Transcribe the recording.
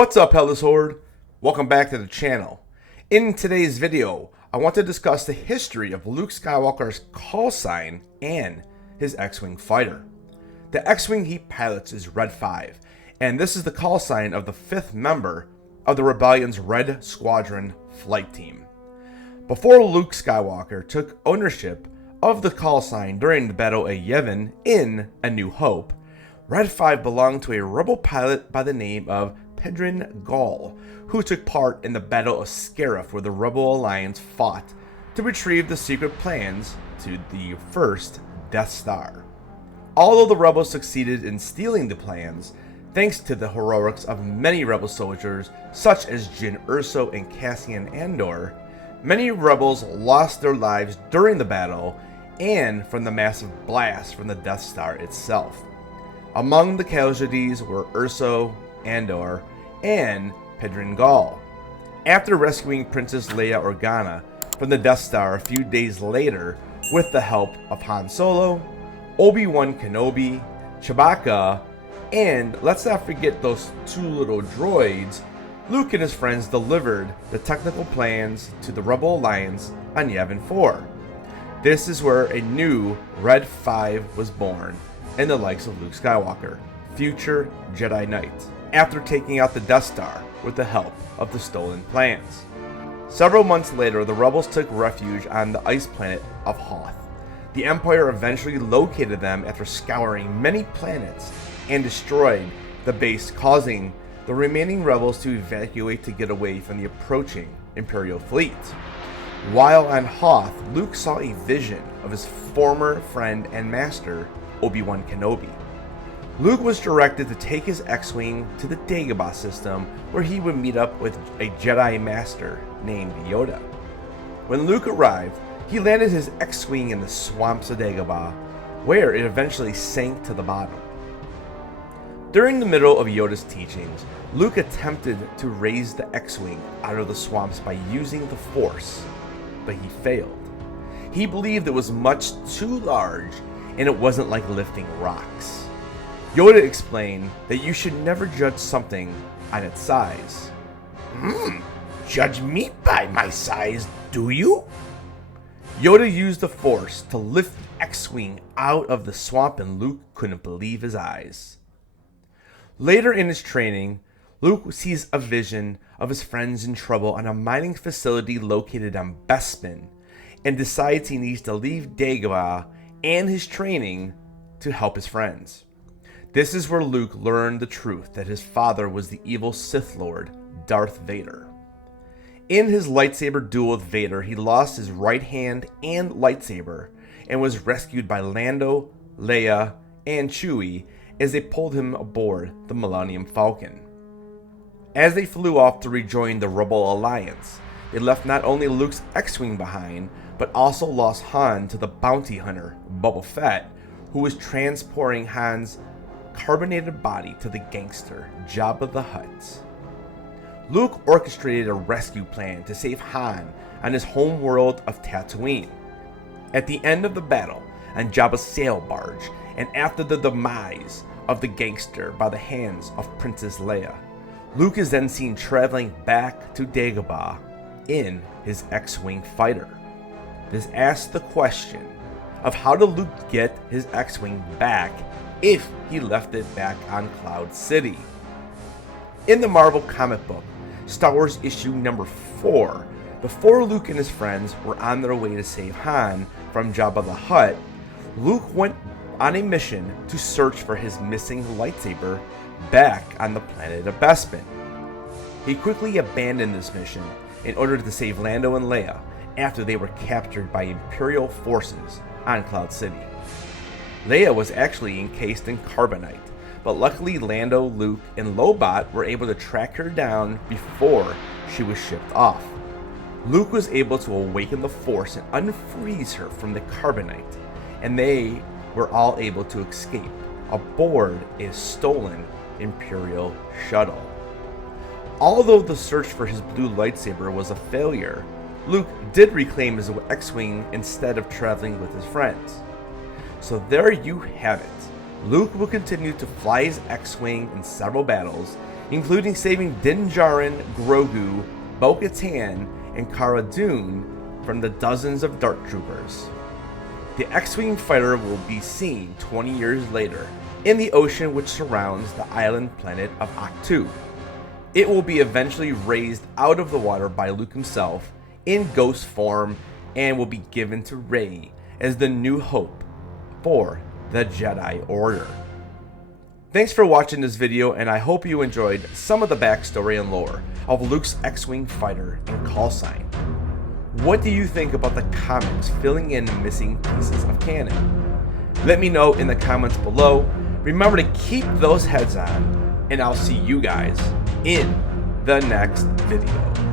What's up, Headless Horde? Welcome back to the channel. In today's video, I want to discuss the history of Luke Skywalker's call sign and his X-Wing fighter. The X-Wing he pilots is Red 5, and this is the call sign of the 5th member of the Rebellion's Red Squadron flight team. Before Luke Skywalker took ownership of the call sign during the Battle of Yavin in A New Hope, Red 5 belonged to a rebel pilot by the name of Pedrin Gall, who took part in the Battle of Scarif, where the Rebel Alliance fought to retrieve the secret plans to the first Death Star. Although the rebels succeeded in stealing the plans, thanks to the heroics of many rebel soldiers such as Jyn Erso and Cassian Andor, many rebels lost their lives during the battle and from the massive blast from the Death Star itself. Among the casualties were Erso, Andor, and Pedrin Gall. After rescuing Princess Leia Organa from the Death Star a few days later with the help of Han Solo, Obi-Wan Kenobi, Chewbacca, and let's not forget those two little droids, Luke and his friends delivered the technical plans to the Rebel Alliance on Yavin 4. This is where a new Red 5 was born in the likes of Luke Skywalker, future Jedi Knight, after taking out the Death Star with the help of the stolen plans. Several months later, the rebels took refuge on the ice planet of Hoth. The Empire eventually located them after scouring many planets and destroyed the base, causing the remaining rebels to evacuate to get away from the approaching Imperial fleet. While on Hoth, Luke saw a vision of his former friend and master, Obi-Wan Kenobi. Luke was directed to take his X-Wing to the Dagobah system, where he would meet up with a Jedi Master named Yoda. When Luke arrived, he landed his X-Wing in the swamps of Dagobah, where it eventually sank to the bottom. During the middle of Yoda's teachings, Luke attempted to raise the X-Wing out of the swamps by using the Force, but he failed. He believed it was much too large and it wasn't like lifting rocks. Yoda explained that you should never judge something on its size. Judge me by my size, do you? Yoda used the Force to lift the X-Wing out of the swamp, and Luke couldn't believe his eyes. Later in his training, Luke sees a vision of his friends in trouble on a mining facility located on Bespin, and decides he needs to leave Dagobah and his training to help his friends. This is where Luke learned the truth that his father was the evil Sith Lord, Darth Vader. In his lightsaber duel with Vader, he lost his right hand and lightsaber and was rescued by Lando, Leia, and Chewie as they pulled him aboard the Millennium Falcon. As they flew off to rejoin the Rebel Alliance, they left not only Luke's X-Wing behind, but also lost Han to the bounty hunter, Boba Fett, who was transporting Han's carbonated body to the gangster, Jabba the Hutt. Luke orchestrated a rescue plan to save Han on his home world of Tatooine. At the end of the battle on Jabba's sail barge, and after the demise of the gangster by the hands of Princess Leia, Luke is then seen traveling back to Dagobah in his X-Wing fighter. This asks the question of how did Luke get his X-Wing back if he left it back on Cloud City. In the Marvel comic book, Star Wars issue number 4, before Luke and his friends were on their way to save Han from Jabba the Hutt, Luke went on a mission to search for his missing lightsaber back on the planet of Bespin. He quickly abandoned this mission in order to save Lando and Leia after they were captured by Imperial forces on Cloud City. Leia was actually encased in carbonite, but luckily Lando, Luke, and Lobot were able to track her down before she was shipped off. Luke was able to awaken the Force and unfreeze her from the carbonite, and they were all able to escape aboard a stolen Imperial shuttle. Although the search for his blue lightsaber was a failure, Luke did reclaim his X-Wing instead of traveling with his friends. So there you have it. Luke will continue to fly his X-Wing in several battles including saving Din Djarin, Grogu, Bo-Katan, and Cara Dune from the dozens of Dark Troopers. The X-Wing fighter will be seen 20 years later in the ocean which surrounds the island planet of Ahch-To. It will be eventually raised out of the water by Luke himself in ghost form and will be given to Rey as the new hope for the Jedi Order. Thanks for watching this video, and I hope you enjoyed some of the backstory and lore of Luke's X-Wing fighter and call sign. What do you think about the comics filling in missing pieces of canon? Let me know in the comments below. Remember to keep those heads on, and I'll see you guys in the next video.